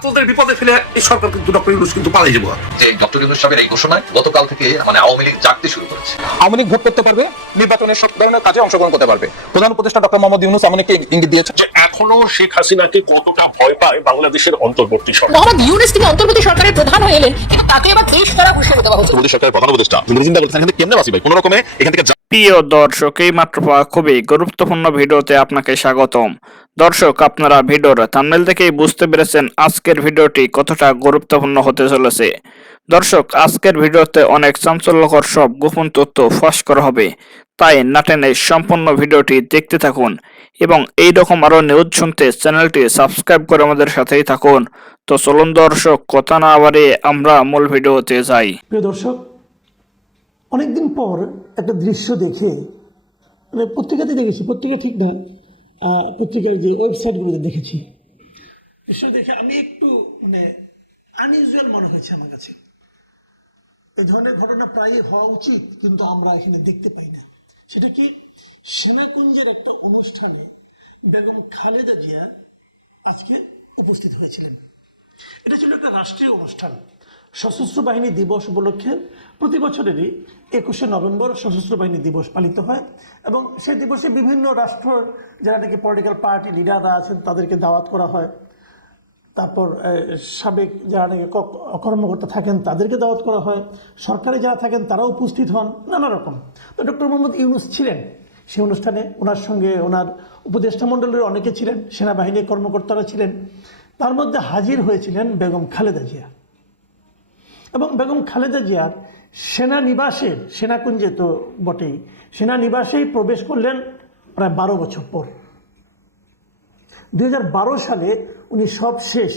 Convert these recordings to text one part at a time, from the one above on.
ছাত্রদের বিপদে ফেলে এই সরকার কিন্তু ডক্টর ইউনূস কিন্তু পালিয়ে যাবো। যে ডক্টর ইউনূস সাহেবের এই ঘোষণায় গতকাল থেকে আওয়ামী লীগ জাগতে শুরু করেছে। আওয়ামী লীগ ভোট করতে পারবে, নির্বাচনের সব ধরনের কাজে অংশগ্রহণ করতে পারবে। প্রধান উপদেষ্টা ডক্টর মোহাম্মদ ইউনূস এমনকি ইঙ্গিত দিয়েছে যে এখনো শেখ হাসিনাকে কতটা ভয় পায় বাংলাদেশের অন্তর্বর্তী সরকার। মোহাম্মদ ইউনূস তিনি অন্তর্বর্তী সরকারের প্রধান হয়ে এলেন, কিন্তু তাকে এবার দেশ করা ঘোষণা দেওয়া হচ্ছে। মোদী সরকারের প্রধান উপদেষ্টা তিনি চিন্তা করছেন এখানে কেমনে বাঁচি ভাই, কোন রকমে এখান থেকে। প্রিয় দর্শক, এই মাত্র পাওয়া খুবই গুরুত্বপূর্ণ ভিডিওতে আপনাকে স্বাগতম। দর্শক, আপনারা ভিডিওর থাম্বনেল থেকেই বুঝতে পেরেছেন আজকের ভিডিওটি কতটা গুরুত্বপূর্ণ হতে চলেছে। দর্শক, আজকের ভিডিওতে অনেক চাঞ্চল্যকর সব গোপন তথ্য ফাঁস করা হবে, তাই না টেনে সম্পূর্ণ ভিডিওটি দেখতে থাকুন এবং এই রকম আরো নিউজ শুনতে চ্যানেলটি সাবস্ক্রাইব করে আমাদের সাথেই থাকুন। তো চলুন দর্শক, কথা না বাড়িয়ে আমরা মূল ভিডিওতে যাই। প্রিয় দর্শক, অনেকদিন পর একটা দৃশ্য দেখে, মানে পত্রিকাতে দেখেছি, পত্রিকা ঠিক না, পত্রিকার যে ওয়েবসাইটগুলোতে দেখেছি, দৃশ্য দেখে আমি একটু আনইউজুয়াল মনে হয়েছে আমার কাছে। এই ধরনের ঘটনা প্রায়ই হওয়া উচিত, কিন্তু আমরা এখানে দেখতে পাই না। সেটা কি, সীমাকুঞ্জের একটা অনুষ্ঠানে বেগম খালেদা জিয়া আজকে উপস্থিত হয়েছিলেন। এটা ছিল একটা রাষ্ট্রীয় অনুষ্ঠান। সশস্ত্র বাহিনী দিবস উপলক্ষে প্রতি বছরেরই 21শে নভেম্বর সশস্ত্র বাহিনী দিবস পালিত হয় এবং সেই দিবসে বিভিন্ন রাষ্ট্রের যারা নাকি পলিটিক্যাল পার্টি লিডাররা আছেন তাদেরকে দাওয়াত করা হয়। তারপর সাবেক যারা নাকি কর্মকর্তা থাকেন তাদেরকে দাওয়াত করা হয়, সরকারে যারা থাকেন তারাও উপস্থিত হন, নানা রকম। তো ডক্টর মোহাম্মদ ইউনূস ছিলেন সেই অনুষ্ঠানে, ওনার সঙ্গে ওনার উপদেষ্টা মণ্ডলের অনেকে ছিলেন, সেনাবাহিনীর কর্মকর্তারা ছিলেন। তার মধ্যে হাজির হয়েছিলেন বেগম খালেদা জিয়া এবং বেগম খালেদা জিয়ার সেনানিবাসে, সেনাকুঞ্জে তো বটেই, সেনানিবাসেই প্রবেশ করলেন প্রায় 12 বছর পর। 2012 সালে উনি সব শেষ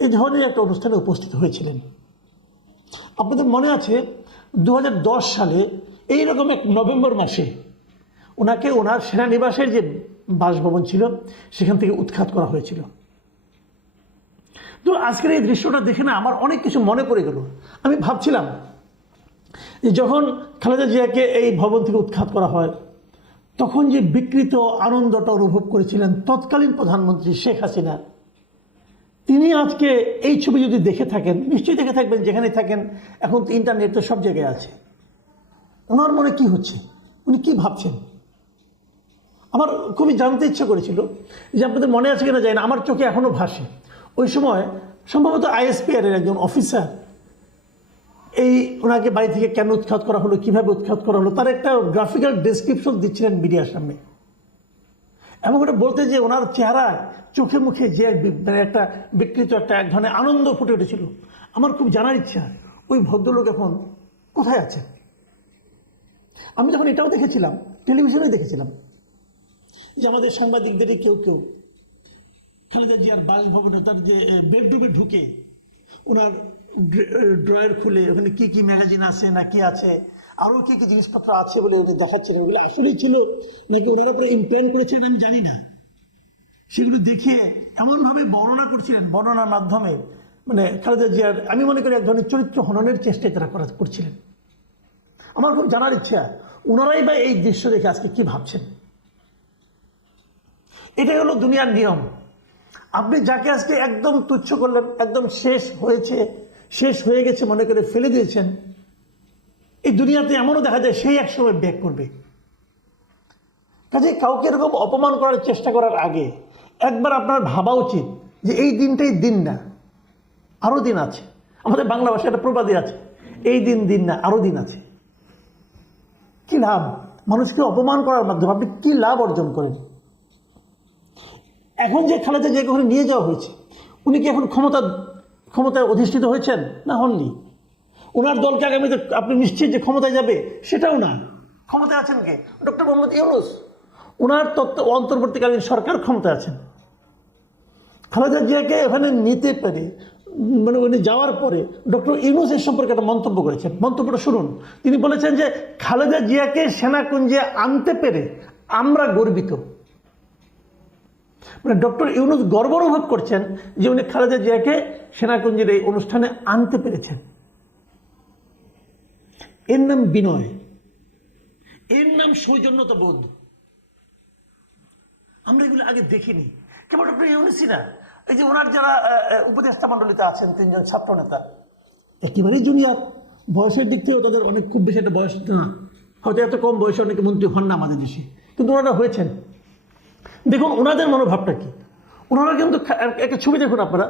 এই ধরনের একটা অনুষ্ঠানে উপস্থিত হয়েছিলেন। আপনাদের মনে আছে 2010 সালে এইরকম এক নভেম্বর মাসে ওনাকে ওনার সেনানিবাসের যে বাসভবন ছিল সেখান থেকে উৎখাত করা হয়েছিল। তো আজকের এই দৃশ্যটা দেখে না আমার অনেক কিছু মনে পড়ে গেল। আমি ভাবছিলাম যে যখন খালেদা জিয়াকে এই ভবন থেকে উৎখাত করা হয় তখন যে বিকৃত আনন্দটা অনুভব করেছিলেন তৎকালীন প্রধানমন্ত্রী শেখ হাসিনা, তিনি আজকে এই ছবি যদি দেখে থাকেন, নিশ্চয়ই দেখে থাকবেন, যেখানে থাকেন, এখন তো ইন্টারনেট তো সব জায়গায় আছে। ওনার মনে কি হচ্ছে, উনি কি ভাবছেন, আমার খুবই জানতে ইচ্ছে করেছিল। যে আপনাদের মনে আছে কিনা যায় না, আমার চোখে এখনও ভাসে ওই সময় সম্ভবত ISPR এর একজন অফিসার এই ওনাকে বাড়ি থেকে কেন উৎখাত করা হলো, কীভাবে উৎখাত করা হলো, তার একটা গ্রাফিক্যাল ডেসক্রিপশন দিচ্ছিলেন মিডিয়ার সামনে। এবং ওটা বলতে যে ওনার চেহারা, চোখে মুখে যে একটা বিকৃত একটা এক ধরনের আনন্দ ফুটে উঠেছিল। আমার খুব জানার ইচ্ছা ওই ভদ্রলোক এখন কোথায় আছে। আমি যখন এটাও দেখেছিলাম, টেলিভিশনে দেখেছিলাম যে আমাদের সাংবাদিকদেরই কেউ কেউ খালেদা জিয়ার বাসভবনে তার যে বেডরুমে ঢুকে ওনার ড্রয়ার খুলে ওখানে কী কী ম্যাগাজিন আছে না কি আছে, আরও কী কী জিনিসপত্র আছে বলে উনি দেখাচ্ছিলেন। ওগুলো আসলেই ছিল নাকি ওনার উপরে ইমপ্ল্যান্ট করেছেন আমি জানি না। সেগুলো দেখিয়ে এমনভাবে বর্ণনা করছিলেন, বর্ণনার মাধ্যমে খালেদা জিয়ার আমি মনে করি এক ধরনের চরিত্র হননের চেষ্টায় তারা করছিলেন। আমার খুব জানার ইচ্ছা ওনারাই বা এই দৃশ্য দেখে আজকে কি ভাবছেন। এটাই হলো দুনিয়ার নিয়ম। আপনি যাকে আজকে একদম তুচ্ছ করলেন, একদম শেষ হয়েছে, শেষ হয়ে গেছে মনে করে ফেলে দিয়েছেন, এই দুনিয়াতে এমনও দেখা যায় সেই একসময় ব্যাক করবে। কাজে কাউকে এরকম অপমান করার চেষ্টা করার আগে একবার আপনার ভাবা উচিত যে এই দিনটাই দিন না, আরও দিন আছে। আমাদের বাংলা ভাষায় একটা প্রবাদই আছে, এই দিন দিন না, আরও দিন আছে। কি লাভ মানুষকে অপমান করার মাধ্যমে, আপনি কি লাভ অর্জন করেন? এখন যে খালেদা জিয়াকে ওখানে নিয়ে যাওয়া হয়েছে, উনি কি এখন ক্ষমতায় অধিষ্ঠিত হয়েছেন? না, হননি। ওনার দলকে আগামীতে আপনি নিশ্চিত যে ক্ষমতায় যাবে সেটাও না। ক্ষমতায় আছেন কে? ডক্টর মোহাম্মদ ইউনূস। ওনার অন্তর্বর্তীকালীন সরকার ক্ষমতায় আছেন। খালেদা জিয়াকে এখানে নিতে পেরে উনি যাওয়ার পরে ডক্টর ইউনূস এর সম্পর্কে একটা মন্তব্য করেছেন। মন্তব্যটা শুনুন। তিনি বলেছেন যে খালেদা জিয়াকে সেনাকুঞ্জে আনতে পেরে আমরা গর্বিত। ডক্টর ইউনূস গর্ব অনুভব করছেন যে উনি খালেদা জিয়াকে সেনাকুঞ্জের এই অনুষ্ঠানে আনতে পেরেছেন। এর নাম বিনয়, এর নাম সৌজন্যতা বোধ। আমরা এগুলো আগে দেখিনি। কেবল ডক্টর ইউনূসই না, এই যে ওনার যারা উপদেষ্টা মণ্ডলীতে আছেন 3 জন ছাত্র নেতা একেবারেই জুনিয়র, বয়সের দিক থেকেও তাদের অনেক খুব বেশি একটা বয়স না, হয়তো এত কম বয়সে অনেকে মন্ত্রী হন না আমাদের দেশে, কিন্তু ওনারা হয়েছেন। দেখুন ওনাদের মনোভাবটা কি। ওনারা কিন্তু একটা ছবি দেখুন আপনারা,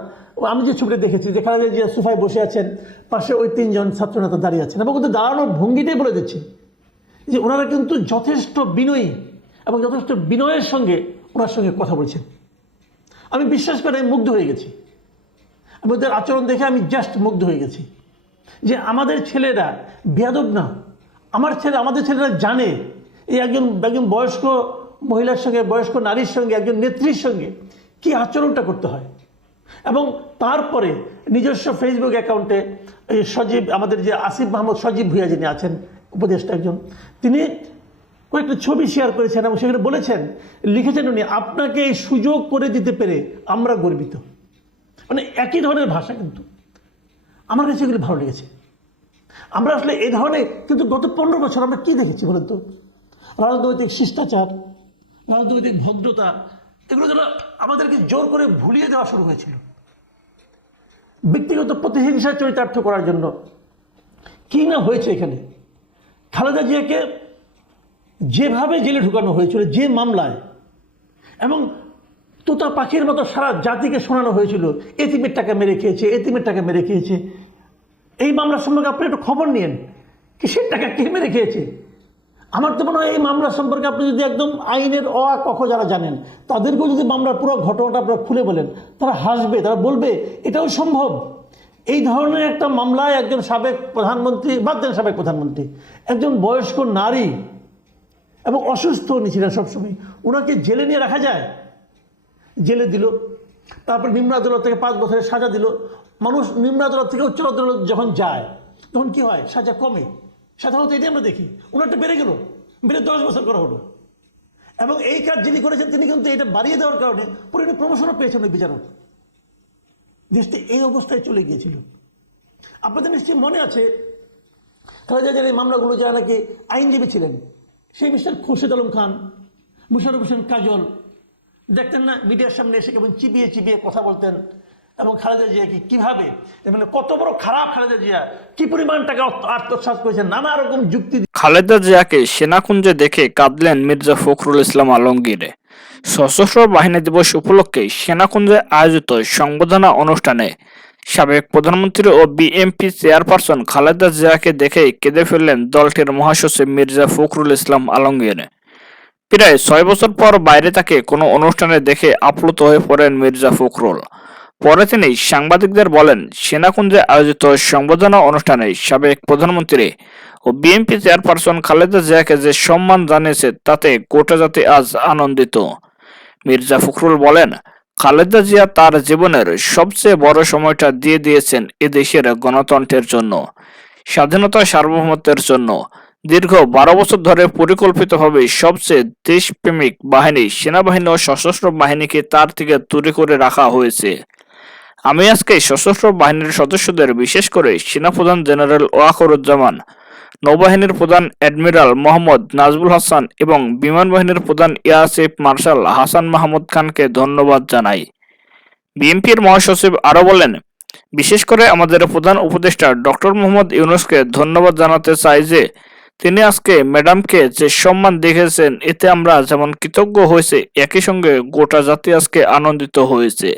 আমি যে ছবিটা দেখেছি যে খালেদা জিয়া সোফায় বসে আছেন, পাশে ওই 3 জন ছাত্র নেতা দাঁড়িয়ে আছেন, এবং ওদের দাঁড়ানোর ভঙ্গিটাই বলে দিচ্ছে যে ওনারা কিন্তু যথেষ্ট বিনয়ী এবং যথেষ্ট বিনয়ের সঙ্গে ওনার সঙ্গে কথা বলছেন। আমি বিশ্বাস করে মুগ্ধ হয়ে গেছি, আমি ওদের আচরণ দেখে আমি জাস্ট মুগ্ধ হয়ে গেছি যে আমাদের ছেলেরা বেয়াদব না, আমাদের ছেলেরা জানে এই একজন বয়স্ক মহিলার সঙ্গে, বয়স্ক নারীর সঙ্গে, একজন নেত্রীর সঙ্গে কি আচরণটা করতে হয়। এবং তারপরে নিজস্ব ফেসবুক অ্যাকাউন্টে সজীব, আমাদের যে আসিফ মাহমুদ সজীব ভুইয়া যিনি আছেন উপদেষ্টা একজন, তিনি কয়েকটা ছবি শেয়ার করেছেন এবং সেখানে বলেছেন, লিখেছেন উনি, আপনাকে এই সুযোগ করে দিতে পেরে আমরা গর্বিত। মানে একই ধরনের ভাষা, কিন্তু আমার কাছে এগুলি ভালো লেগেছে। আমরা আসলে এই ধরনের, কিন্তু গত 15 বছর আমরা কি দেখেছি বলেন তো? রাজনৈতিক শিষ্টাচার, রাজনৈতিক ভদ্রতা, এগুলো যেন আমাদেরকে জোর করে ভুলিয়ে দেওয়া শুরু হয়েছিল ব্যক্তিগত প্রতিহিংসা চরিতার্থ করার জন্য। কি না হয়েছে এখানে। খালেদা জিয়াকে যেভাবে জেলে ঢুকানো হয়েছিল, যে মামলায়, এবং তোতা পাখির মতো সারা জাতিকে শোনানো হয়েছিল এতিমের টাকা মেরে খেয়েছে, এতিমের টাকা মেরে খেয়েছে। এই মামলার সম্পর্কে আপনি একটু খবর নিয়েন, কিসের টাকা কে মেরে খেয়েছে। আমার তো মনে হয় এই মামলা সম্পর্কে আপনি যদি একদম আইনের অ আ ক খ যারা জানেন তাদেরকেও যদি মামলার পুরো ঘটনাটা আপনারা খুলে বলেন, তারা হাসবে, তারা বলবে এটাও সম্ভব। এই ধরনের একটা মামলায় একজন সাবেক প্রধানমন্ত্রী, বাদ দেন সাবেক প্রধানমন্ত্রী, একজন বয়স্ক নারী এবং অসুস্থ উনি ছিলেন সবসময়, ওনাকে জেলে নিয়ে রাখা যায়? জেলে দিল, তারপর নিম্ন আদালত থেকে 5 বছরের সাজা দিল। মানুষ নিম্ন আদালত থেকে উচ্চ আদালত যখন যায় তখন কি হয়? সাজা কমে। সাধারণত এটাই আমরা দেখি। ওনারটা বেড়ে গেল, বেড়ে 10 বছর করা হলো। এবং এই কাজ যিনি করেছেন তিনি কিন্তু এটা বাড়িয়ে দেওয়ার কারণে পুরো প্রমোশনও পেয়েছেন ওই বিচারক। দেশটি এই অবস্থায় চলে গিয়েছিল। আপনাদের নিশ্চয়ই মনে আছে খালেদা জিয়ার এই মামলাগুলো যারা নাকি আইনজীবী ছিলেন, সেই মিস্টার খুরশিদ আলম খান, মুশারফ হোসেন কাজল, দেখতেন না মিডিয়ার সামনে এসে কেমন চিবিয়ে চিবিয়ে কথা বলতেন, এবং খালেদা জিয়াকে কিভাবে, মানে কত বড় খারাপ খালেদা জিয়া, কি পরিমাণ টাকা আত্মসাৎ করেছেন, নানা রকম যুক্তি। খালেদা জিয়াকে সেনাকুঞ্জে দেখে কাঁদলেন মির্জা ফখরুল ইসলাম আলমগীর। সশস্ত্র বাহিনী দিবস উপলক্ষে সেনাকুঞ্জে আয়োজিত সংবর্ধনা অনুষ্ঠানে সাবেক প্রধানমন্ত্রী ও বিএনপি চেয়ারপারসন খালেদা জিয়াকে দেখে কেঁদে ফেললেন দলটির মহাসচিব মির্জা ফখরুল ইসলাম আলমগীর। প্রায় 6 বছর পর বাইরে তাকে কোনো অনুষ্ঠানে দেখে আপ্লুত হয়ে পড়েন মির্জা ফখরুল। পরে তিনি সাংবাদিকদের বলেন, সেনাকুঞ্জে আয়োজিত সংবর্ধনা অনুষ্ঠানে সাবেক প্রধানমন্ত্রী ও বিএনপি চেয়ারপারসন খালেদা জিয়াকে যে সম্মান জানিয়েছে তাতে গোটা জাতি আজ আনন্দিত। মির্জা ফখরুল বলেন, খালেদা জিয়া তার জীবনের সবচেয়ে বড় সময়টা দিয়ে দিয়েছেন এদেশের গণতন্ত্রের জন্য, স্বাধীনতা সার্বভৌমত্বের জন্য। দীর্ঘ 12 বছর ধরে পরিকল্পিতভাবে সবচেয়ে দেশপ্রেমিক বাহিনী, সেনাবাহিনী ও সশস্ত্র বাহিনীকে তার থেকে দূরে করে রাখা হয়েছে। আমি আজকে সশস্ত্র বাহিনীর সদস্যদের, বিশেষ করে সেনাপ্রধান জেনারেল ওয়াকারুজ্জামান, নৌবাহিনীর প্রধান অ্যাডমিরাল মোহাম্মদ নাজবুল হাসান এবং বিমান বাহিনীর প্রধান air chief marshal Hasan Mahmud খানকে ধন্যবাদ জানাই। বিএনপির মহাসচিব আরো বলেন, বিশেষ করে আমাদের প্রধান উপদেষ্টা ডক্টর মোহাম্মদ ইউনূসকে ধন্যবাদ জানাতে চাই যে তিনি আজকে ম্যাডামকে যে সম্মান দেখেছেন, এতে আমরা যেমন কৃতজ্ঞ হয়েছে, একই সঙ্গে গোটা জাতি আজকে আনন্দিত হয়েছে।